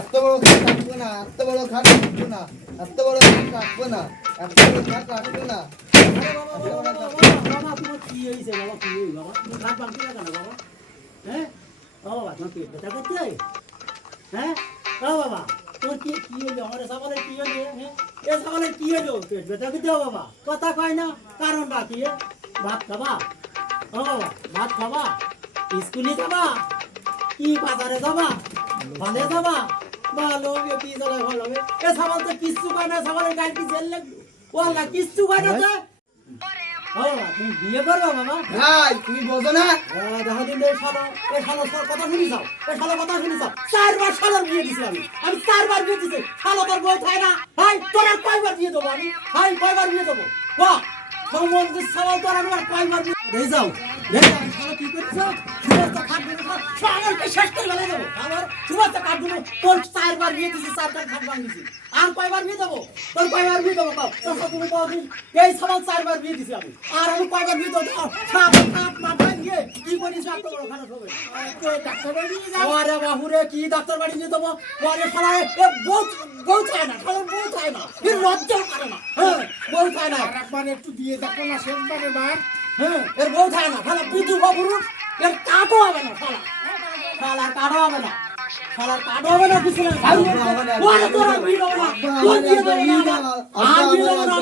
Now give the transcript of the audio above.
এত বড় খাট রাখবো না, এত বড় খাট রাখবো না, এত বড় খাট রাখবো না, এত বড় খাট রাখবো না। আরে বাবা বাবা বাবা তোমার কি হয়েছে বাবা? কি হয়েছে বাবা? তুমি খাট ভাঙতে না কেন বাবা? হ্যাঁ ও বাবা তোমার পেট ব্যথা করছে? হ্যাঁ ও বাবা তোর কি কি হলো? আমার সকালে কি হলো? হ্যাঁ এ সকালে কি হলো? পেট ব্যথা করছে বাবা? কথা কয় না, কারণটা কি? ভাত খাবা? ও বাবা ভাত খাবা? স্কুলে যাবা? কি বাজারে যাবা? ভালে যাবা? ভালো কি চলে ভালো হবে? এ সকাল তো কিচ্ছু কয় না, সকালের গাড়ি কি জেল লাগবে? ওয়াল্লা কিচ্ছু কয় না তো। ও বাবা তুমি বিয়ে করবে বাবা? ভাই তুমি বোঝো না? দেখা দিন এই শালো কথা শুনি যাও, এই শালো কথা শুনি যাও। 4 বার শালোর বিয়ে দিছি আমি 4 বার বিয়ে দিছি। শালো তোর বউ থাকে না? ভাই তোর আর কয়বার বিয়ে দেবো আমি? ভাই কয়বার বিয়ে দেবো? বাহ সম্বন্ধ শালো তোর আমি আর কয়বার বিয়ে দেই যাও। দেই যাও শালো কি করছ? সুবস্ত খাট দিন শালোকে শেষ করে ফেলে দেবো। আমার সুবস্ত খাট দিন তোর 4 বার বিয়ে দিছি, 4 বার খাট ভাঙিছি। আর কয়বার বিয়ে দেবো? তোর কয়বার বিয়ে দেবো বাবা? তোর তুমি বাবা এই সমান 4 বার বিয়ে দিছি আমি। আর আমি কয়বার বিয়ে দেবো? সাত আট মাথায় নিয়ে কি করিস এত বড় খারাপ হবে? ডাক্তার বাড়ি নিয়ে যাও। আরে বাহুরে কি ডাক্তার বাড়ি নিয়ে দেবো? আরে শালা এ বউ চায় না, শালা বউ চায় না, এর লজ্জা করে না। হ্যাঁ বউ চায় না, একবার একটু দিয়ে দেখো না শেষবারে বার। হ্যাঁ এর বউ চায় না, শালা বিধু বাবুরু এর কাটও হবে না, শালা শালার কাটও হবে না, শালার কাটও হবে না কিছু না। ওরে তোরা বিয়ে দেবো না, তোর বিয়ে দেবো না, আর বিয়ে দেবো না।